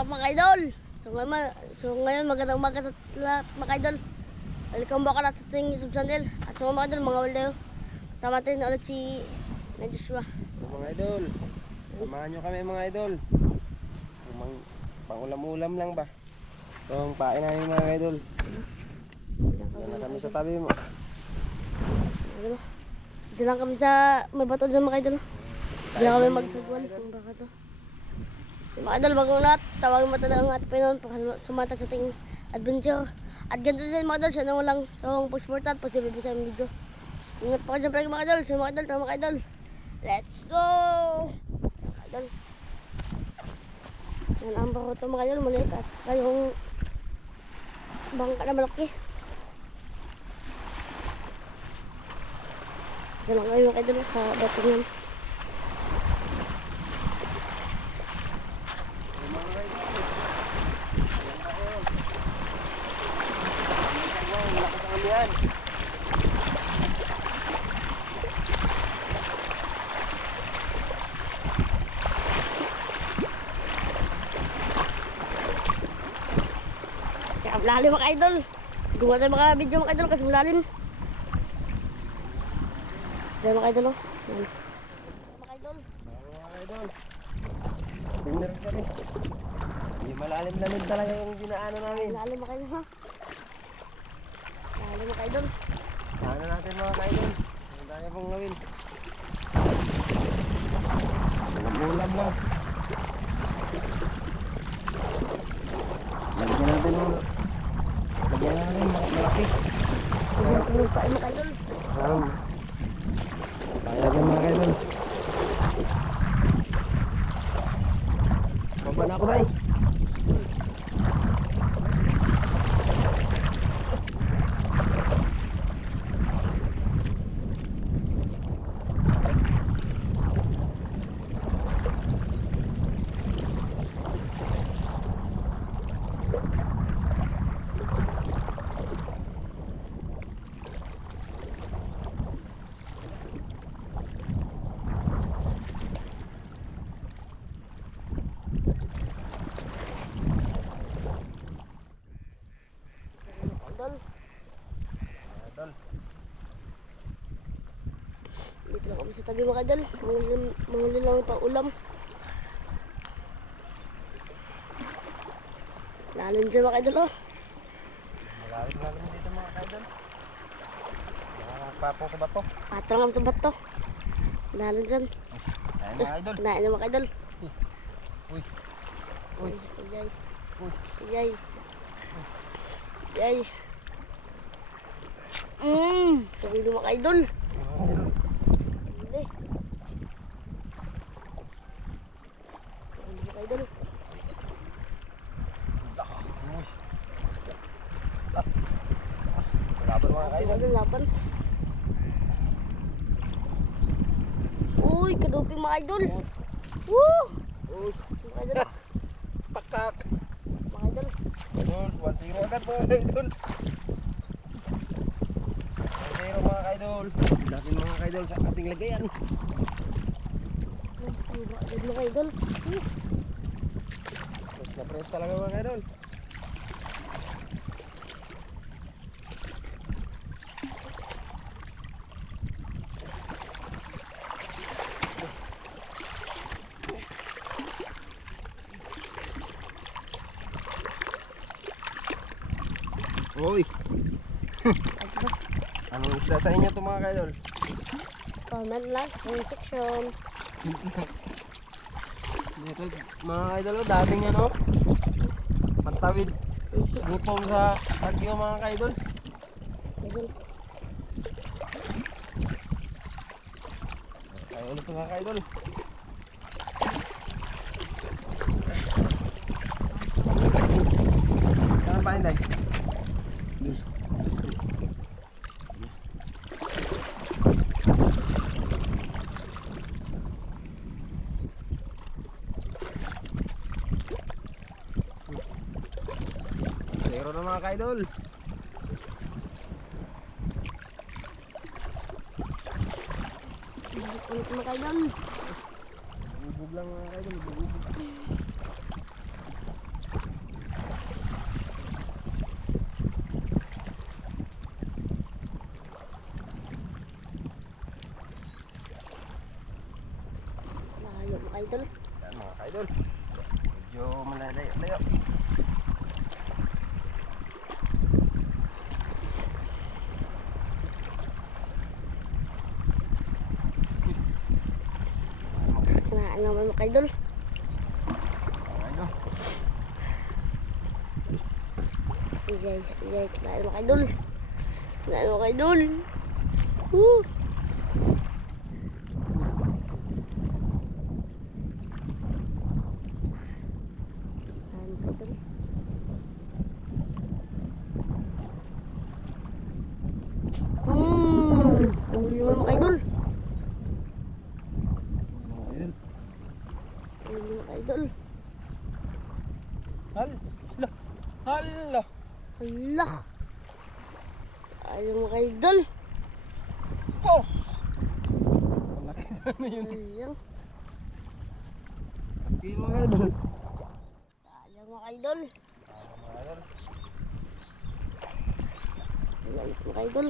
up mga idol? So ngayon magandang umaga sa lahat mga idol. Welcome back ulit sa ating YouTube channel. At so mga idol, mga waldayo, kasama natin ulit si Joshua. So, mga idol, samahan nyo kami mga idol. Pangulam-ulam lang ba? Ito ang pain namin mga idol. Diyan na kami sa tabi mo. Diyan lang kami sa may bato dyan mga idol. Diyan lang kami magsagwan kung baka to. So mga idol, bagong lahat, tawagin mo talaga ang ating Pinoon para sumata sa ating adventure. At ganito din mga idol, siya nang walang sawang pag-sport at pag-sibib sa aming video. Ingat pa ka dyan mga idol. So mga idol, tama mga idol, let's go! Mga idol, yan ang bako ito mga idol, maliit at kayong bangka na malaki. Diyan lang kayo mga idol sa bato niyan. Yan. Kaya malalim mga idol. Gumawa tayo mga video mga idol kasi malalim. Diyan mga idol, oh. Yan. Mga idol. Mga idol. Winner kami. Hindi malalim-lamig talaga yung ginaano namin. Malalim mga idol, ha. Malalim mga idol. Sana natin mga idol. Ang dami pong gawin. Ulam lang. Lagyan natin malaki. Tulog pa mga idol. Lagyan mga idol. Baba na ako tayo. Idol. Dito lang kami sa tabi mga idol. Mangulim lang pa ulam. Lalim dyan mga idol, oh. Malalim dito mga idol. Nakakpapo sa bato. Patrang kami sa bato. Lalim dyan. Ayan mga idol. Kinain na mga idol. Uy. Uy. Iyay. Uy. Iyay. Iyay. Tawin mo mga idol. Hindi. Tawin mo mga idol. Laban mga idol. Idol, laban. Uy, kadupi mga idol. Woo! Uy. Mga idol. Pakak. Mga idol. Idol. 1-0 agad mga idol. 1-0 mga idol. Natin mga idol sa ating lagayan. Mga idol. Press na press talaga mga idol. Uy. Anong isda sa inyo to mga idol? Comment lang sa section. Dito mga idol, daming yan oh. Pantawid. Gutom sa Baguio mga idol. Idol. Tayo ulit mga idol. Saan pa hindi? Zero na mga idol. Ulit mga kaidol. Bubog lang mga idol, bubog. idol. Medyo malayo-layo. Kinaan naman mga idol. Idol. Iyay, kinaan mga idol. Kinaan mga idol. Woo! Kinaan mga idol. Huli naman mga idol. Idol. Huli mga idol. Hala. Hala. Hala. Sayang mga idol. Oh. Laki na yun. Sayang. Laki mga idol. Sayang mga idol. Mga idol. Sayang mga idol.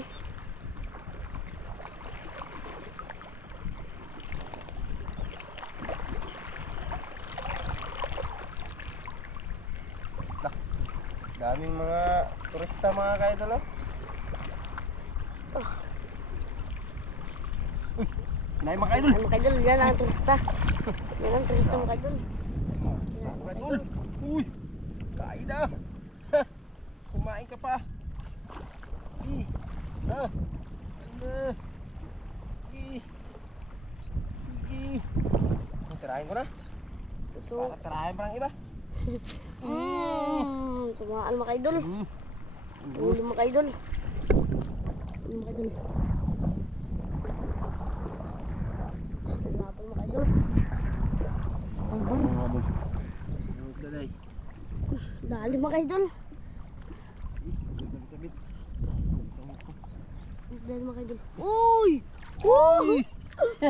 Daming mga turista mga ka-idol. Oh. Uy, sinabi mga ka-idol. Mga idol, yan ang turista. Yan ang turista mga idol. Yan mga Idol. Uy, kain na. Ha, kumain ka pa. Ha, ano. Sige. Tirahin ko na. Ito. Para tirahin pa ng iba. Tumaan mga idol. Huli mga idol. Huli mga idol. Laban mga idol. Dali mga idol. Sabit. Dali mga idol. Uy! Woo!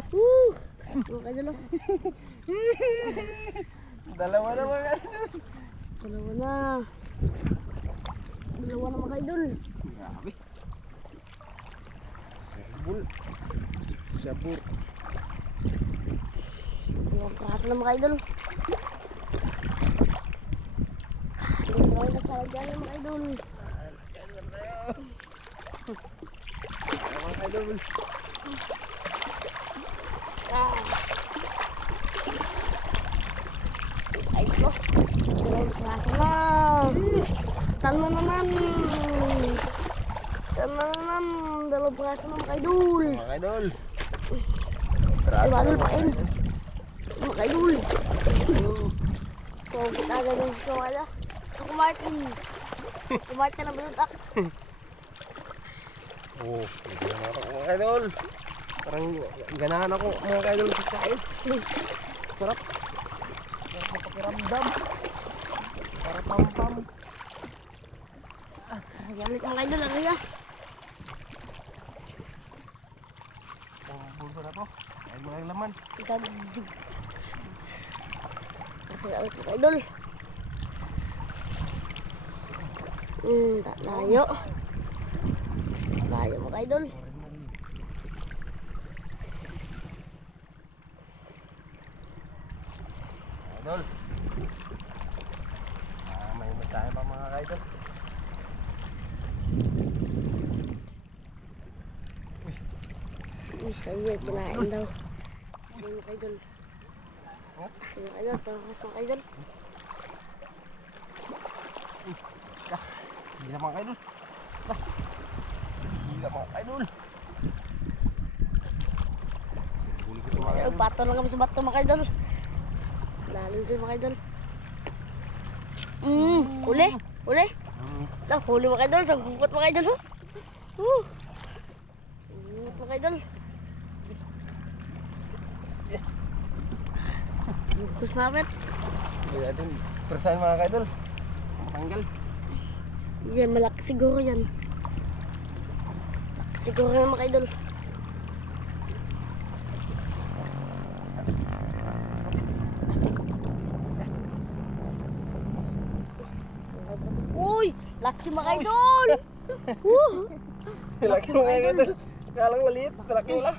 Woo! Mga idol. Dalawa na mga idol. Dalawa na. Dalawa na mga idol. Grabe. Sabul. Sabur. Dalawang praso na mga idol. Dalawa na sa lagyan mga idol. Mga idol. Ay ko. Dalawang praso na. Tama naman. Tama naman. Dalawang praso na mga idol. Mga idol. Ay, badol pa rin. Mga idol. Kung kita ganun sa wala. Ako Martin. Kumain ka na balutak. Oh, ganahan ako mga idol. Parang ganahan ako mga idol sa kain. Sarap. Sarap na pakiramdam. Para pam-pam. Gamit mga idol. Ang kaya. Ang bulso na to. Ay mga laman. Tagzig. Gamit mga idol. Layo. Layo mga idol. Idol. May tayo pa mga idol. Saya kinain daw. Ayun mga idol. Ayun mga idol. Takas mga idol. Hindi na mga idol. Hindi na mga idol. Huli ko ito mga Ayun, idol. pato lang kami sa bato mga idol. Lalim dyan mga idol. Huli. Huli. Huli mga idol. Sanggukot mga idol. Ingat mga idol. Lugos namin. Hindi natin persahan mga idol. Matanggal. Yan, malaki siguro yan. Malaki siguro yan mga idol. Uy! Laki mga idol! Laki mga idol. Kalang maliit. Laki wala.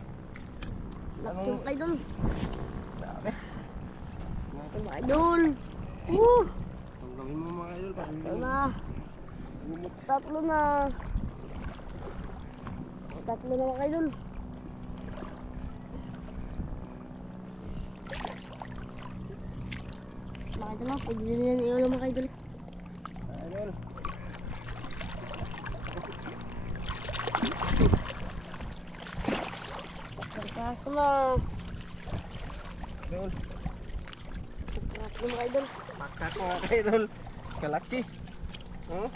Laki mga idol. Grabe. Mga idol. Woo! Ang gawin mo mga idol, parang Ito na. Tatlo na. Tatlo na mga idol. Mga idol, pwede din yan iulam mga idol. Idol. Pagkaso na. Idol. Pagkaso na mga idol. Pakat mga idol. Kalaki. Oh.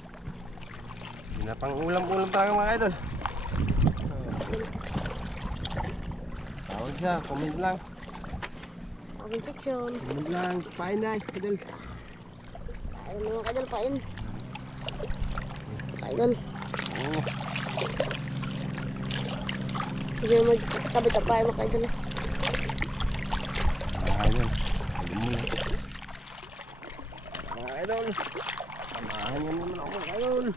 Hindi na pang ulam-ulam tayo mga idol. Tawag siya, comment lang. Comment section. Comment lang, pain na idol. Pain na mga idol, pain. Idol. Oh. Hindi mo magkabit-abay mga idol. Idol. Mga idol. Samahan niyo naman ako mga idol.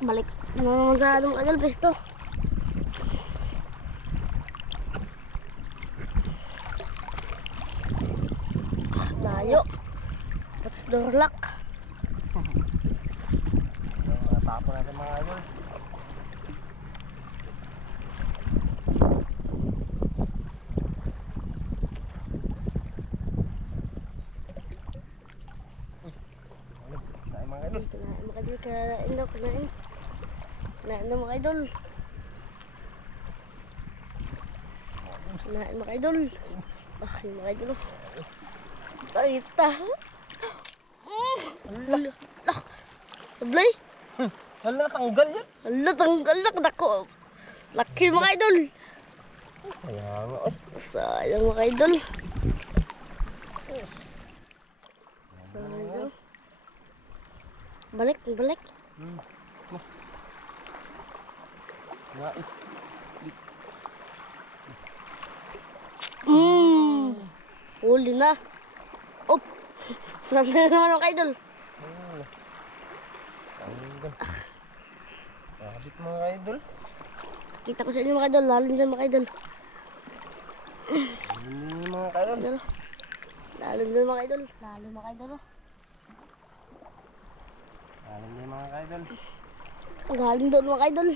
Balik naman sa anong idol pesto. Layo. What's the luck? Mga tapo natin mga idol. Dahil mga idol. Ito na mga idol, kanain daw, kanain. Kanain daw mga idol. Kanain mga idol. Ah, yung mga idol. Sakit ah. Hala. Sablay. Hala, tanggal yan. Hala, tanggal na. Dako. Laki mga idol. Sayang. Sayang mga idol. Sayang. Balik, balik. Huli na. Op. Sabi na naman mga idol. Tanggal. Sabit mga idol. Kita ko sa inyo mga idol. Lalim dyan mga idol. Mga idol. Idol. Lalim dyan mga idol. Lalim mga idol. Alam niyo mga idol. Lalim doon mga idol.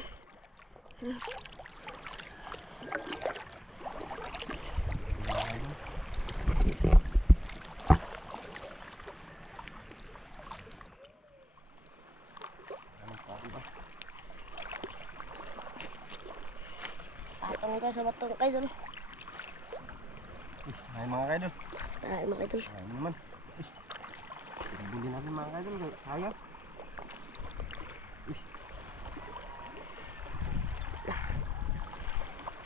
Patong ka sa batong mga idol. Ay mga idol. Ay mga idol. Ay naman. Bili natin mga idol. Sayang.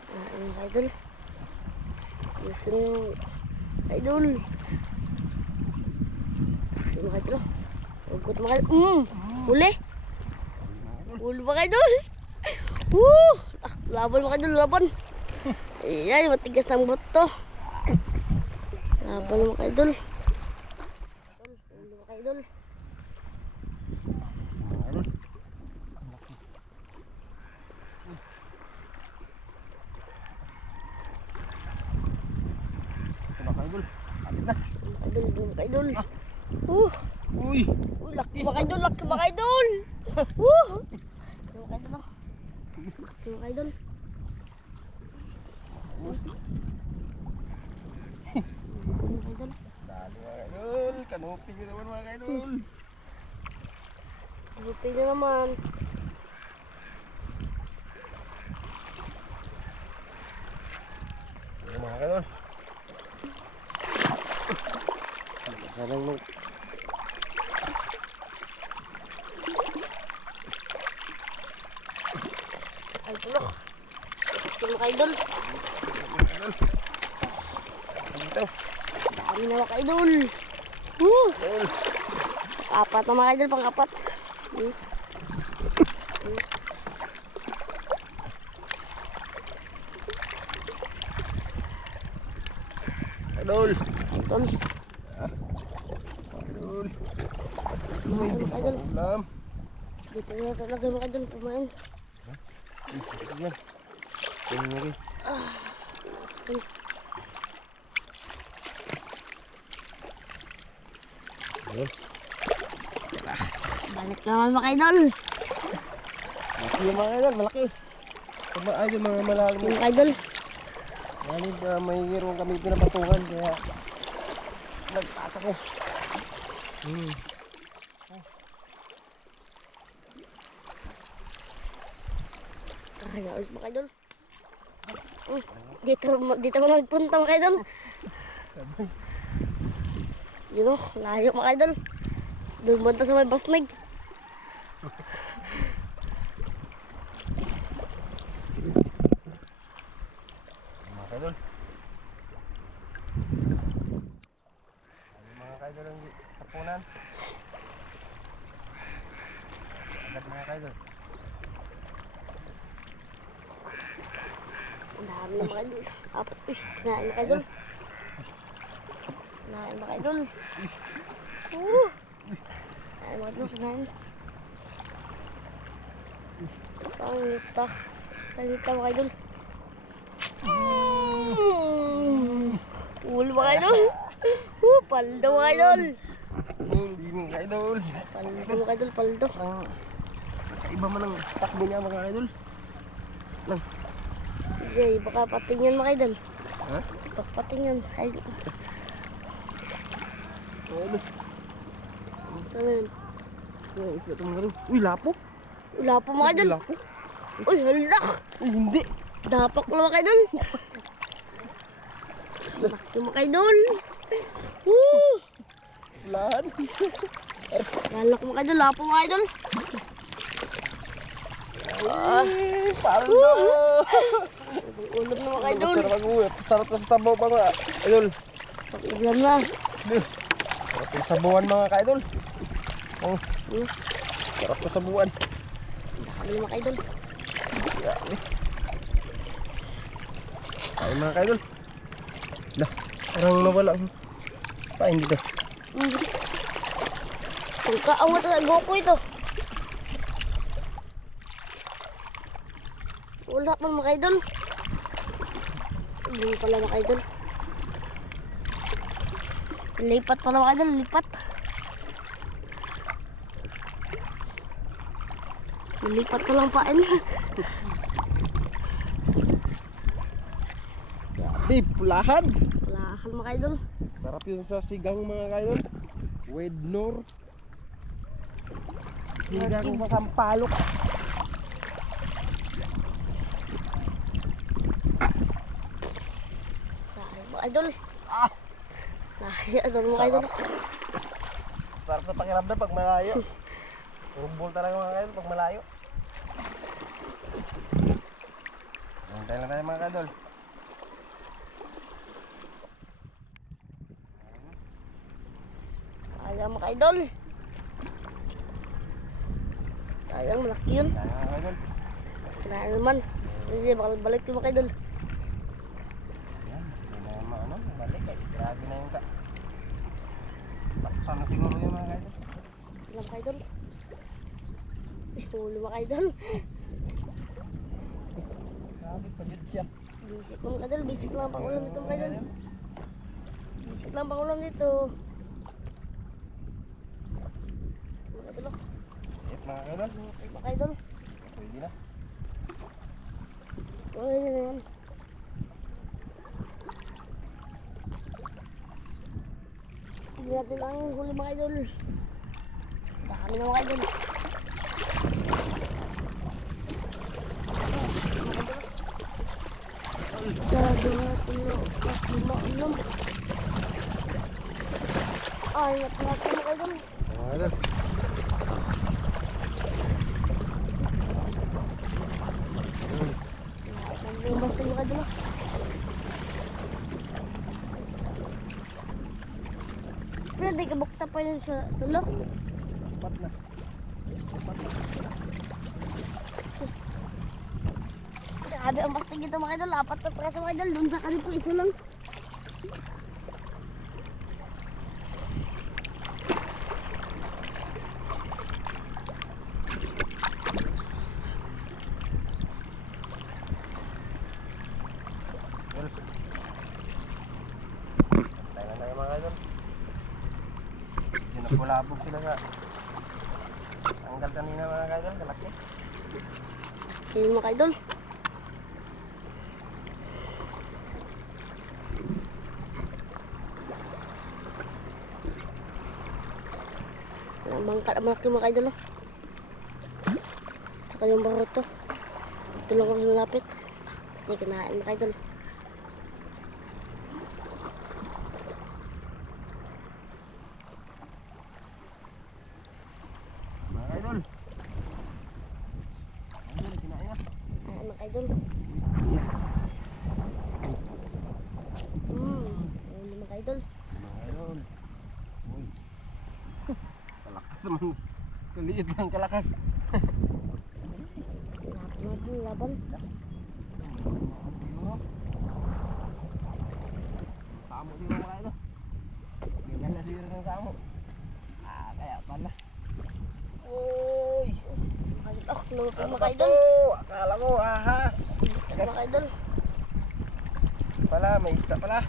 Ay mga idol. Yusin idol. Ay mga idol. Ugot mga idol. Huli. Huli mga idol. Laban mga idol, laban. Ayan, matigas ng boto. Laban mga idol. Huli mga idol. Mga idol. Kapit na. Mga idol. Uy. Laki mga idol, laki mga idol. Mga idol. Laki mga idol. Mga idol. Dali mga idol. Kanopin nyo naman mga idol. Buti na naman. Ayan mga idol. Sarang mo. Ay, tulok. Laki mga idol. Dito. Dami na mga idol. Idol. Apat na mga idol, pang-apat. Idol. Idol. Idol. Idol. Ulam. Dito na talaga mga idol kumain. Yan. Yan lagi. Ayun. Balik naman mga idol. Malaki yung mga idol, malaki. Mga idol, mga malalim. Mga idol. Yan, may meron kami pinapatungan kaya nagtaas ako. Kaya ulit mga idol. Dito mo nagpunta mga idol. Yun o, layo mga idol. Doon punta sa may basnig. Mga kaidol. Mga kaidol ang tapunan. Agad mga kaidol. Ang dami na mga idol. Apat. Uy, kinain mga idol. Kinain mga idol. Kinain mga idol, kinain. Sangita. Sangita mga idol. Ulo mga idol. Paldo mga idol. Hindi mga kaidol. Paldo mga idol, paldo. Iba man ang takbo niya mga kaidol. Lang. Jay, baka patingin mga idol. Ha? Baka patingin. Ay, Ano? saan yun? Isla itong laro. Uy, lapo. Wala po mga idol. Lapo. Uy, haldak. Uy, hindi. Dapak na mga idol. Laki mga idol. Woo! Lahan. Lalak mga idol. Lapo mga idol. Paldo. Ulam na mga idol. Sarap mag-uwi. Sarap na sa sabaw pa mga idol. Ulam na. Sarap na sabawan mga kaidol. Oh, sarap na sabawan. Dami mga idol. Ay mga kaidol. Dah, parang nawala. Pain dito. Kung kaawat na Goku ito. Wala pa mga idol. Hindi pala mga idol. Lipat pala mga idol, lipat. Lipat ko lang pain. Grabe, pulahan. Pulahan mga idol. Sarap yun sa sigang mga kaidol. Wednor. Sigang Kids. sa sampalok. Lahi mga idol. Ah, Lahi mga idol. sarap sa pakiramdam pag malayo. Turbol talaga mga kaidol pag malayo. Hintay lang tayo mga kaidol. Sayang mga idol. Sayang, malaki yun. Tayo mga kaidol. Kinain naman. Kasi balik yung mga idol. Yan, hindi na yung ano, balik eh. Grabe na yung takpan na siguro yung mga kaidol. Ilang mga idol. Ulo mga idol. Grabe pa dyan siya. Bisik mga idol. Bisik lang pang ulam dito mga idol. Bisik lang pang ulam dito. Mga idol. Hit mga kaidol. Mga idol. Pwede na. Uy, yun na yan. Tignan natin ang huli mga idol. Dami na mga idol. Sabi natin na 5 ay, natlasa mga idol. Mga kaidol. Yung basta mga idol. Pero di ka bukta pa yun sa dulo. Apat na. Grabe ang basta dito mga idol. 4 na pagkasa mga idol. Doon sa kanil po isa lang. Nagulabog sila sa tanggal kanina mga kaidol, kalaki. Kaya mga kaidol. Ang bangka na malaki mga kaidol. Saka yung baruto. Ito lang kami malapit. Kasi kinain mga kaidol. Mga kaidol. Ayun, kinain na. Ayan mga kaidol. Ayun mga kaidol. Mga kaidol. Uy. Kalakas naman. Kaliit lang kalakas. Laban natin, laban. Siguro. Samo siguro mga kaidol. Ganyan na siguro ng samo. Kaya pala. Uy. Oh, lumapit Ano mga ba kaidol. to? Akala ko ahas. Ito mga kaidol. Pala, may isda pala.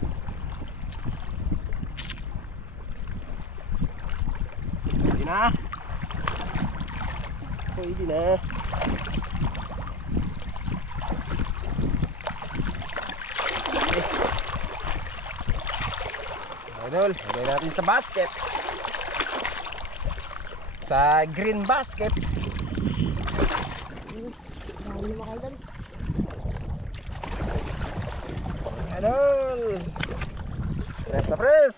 Pwede na. Pwede na. Idol, lagay natin sa basket. Sa green basket. Dami mga kaidol. Idol. Press na press.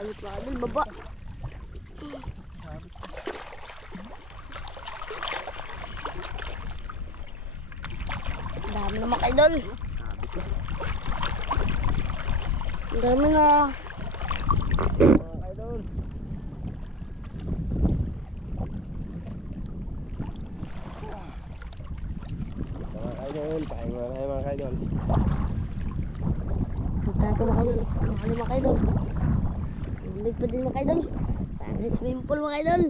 Alit mga kaidol, baba. Dami na mga kaidol. Dami na. Mga idol. Mga idol, pahay muna tayo mga idol. Punta natin mga kaidol. Mahalo mga kaidol. Lamig pa din mga kaidol. Dami na swimming pool mga kaidol.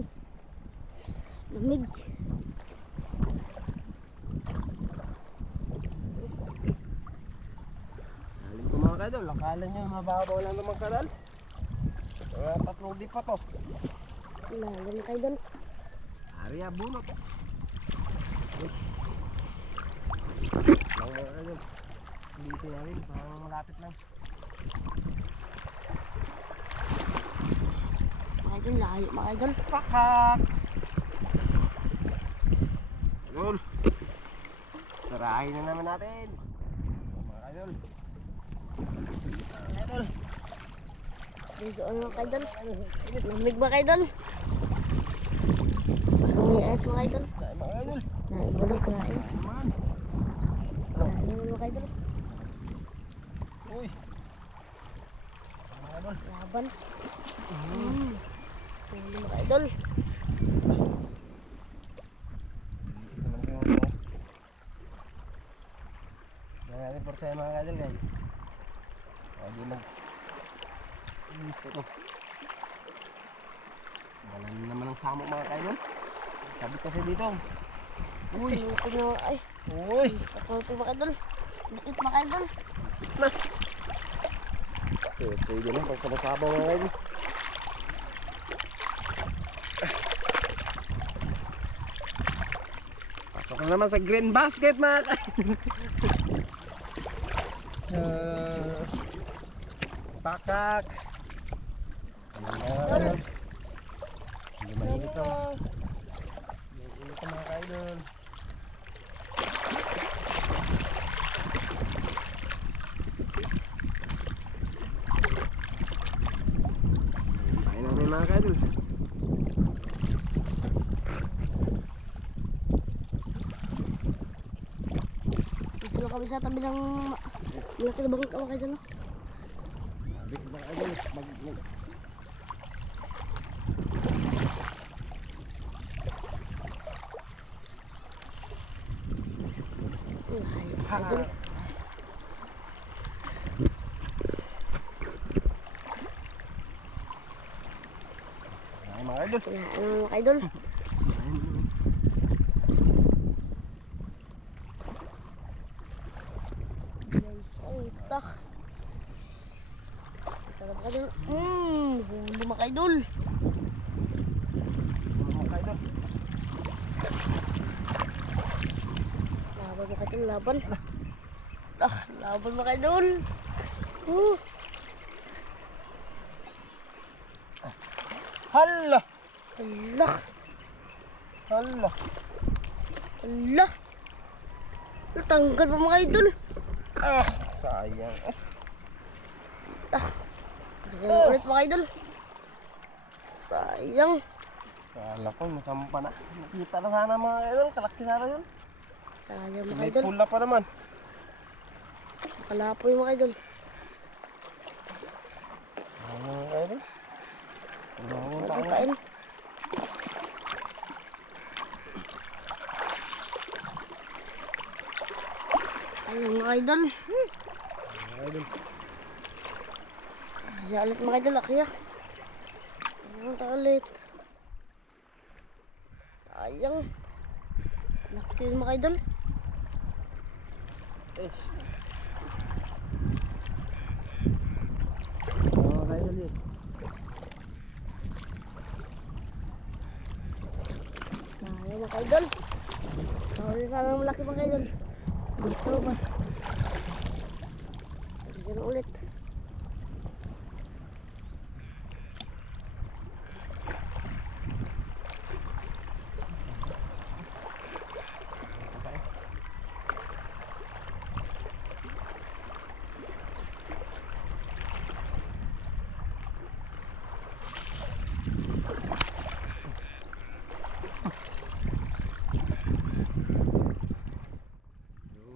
Lamig. Alim ko mga idol, akala nyo mababaw lang naman kanal. Tatlong di pa to. Lalim mga kaidol. Arya bunot. Lang mga idol. Dito namin, parang malapit lang. Mga kaidol, layo mga kaidol. Pakak! Idol! Sarahin na naman natin. Mga idol. Mga idol. Dito mga kaidol. Lamig mga kaidol. Ang ias mga kaidol. Kain mga idol. Naibalik kain. Kain naman. Kain mga kaidol. Uy. Mga idol. Laban. Hindi mga kaidol. Ito man yung nangyari por sa mga idol guys. Lagi gusto to. Wala na naman ang samo mga idol. Sabi kasi dito. Uy. Tingnan ay. Uy. Ito mga kaidol. Liit mga kaidol. Na. Pwede na pag sabaw-sabaw mga idol. Pasok na naman sa green basket mga idol. Pakak. Hindi mainit to. Mainit to mga idol. Kain namin mga idol. Dito lang kami sa tabi ng malaki na bangka mga kaidol. Big mga idol. Layo mga kaidol. Ay mga idol. Ano mga kaidol. Guys. Mga idol. Huli mga idol. Mga idol. Laban mga idol, laban. Laban mga idol. Hala! Hala. Hala! Hala. Natanggal pa mga idol. Sayang. Sayang ulit mga idol. Sayang. Kala ko, masampa na. Nakita na sana mga idol. Kalaki sana yun. Sayang mga May idol. pula pa naman. Makalapoy mga idol. Mga idol. Magpain. Sayang mga idol. Mga idol. Sayang ulit mga idol. Akya. Sayang ulit. Sayang. Laki yun mga idol. Mga idol yun. Sayang mga idol. Tawagin sana ng malaki mga idol. Dito ba? Bigyan ulit.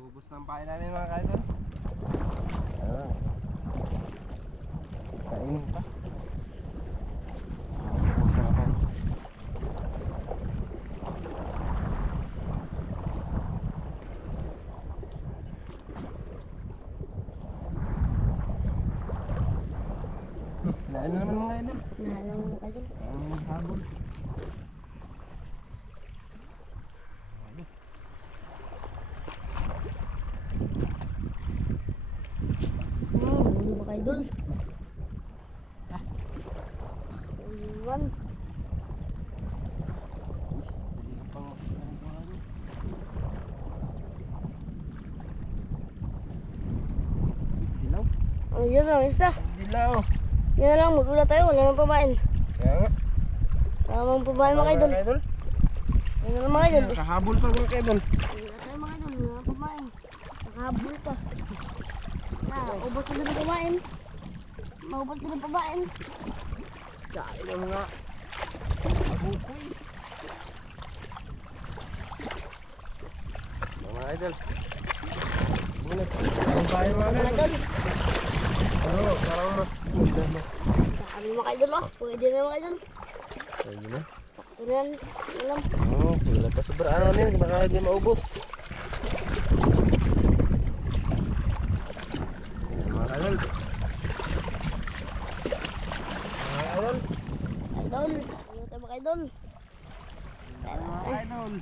Ubus ng pain namin mga idol. Kainin pa. Ubus na pain. Lain na naman mga idol. Nahalang mga idol. Ang habol. Huli mga idol. Uliwan. Dilaw. Oh, yun lang isa. Dilaw. Yan na lang, mag-ula tayo. Wala nang pamain. Kaya nga. Wala nang pamain mga idol. Yan na lang mga idol. Kahabol pa mga idol. Wala tayo mga idol. Wala nang pamain. Nakahabol pa. Ubos na din ang pamain. Maubos din ang pamain. Kain ang mga abukoy. Mga idol. Bulat. Ang bahay mga Mga idol. idol. Pero parang mas ganda mas. Sabi mga idol oh. Pwede na mga idol. Ayun na. Sakto na yan. Alam. Oo, wala pa sobra ano na yun. Baka hindi maubos. Mga idol. Mga idol. Idol. Ano tayo mga idol? Mga idol.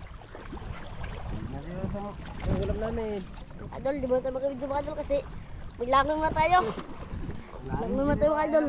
Nasiyo sa mga ulam namin. Idol, di ba tayo mag-video mga idol kasi may langang na tayo. Langang na tayo mga idol.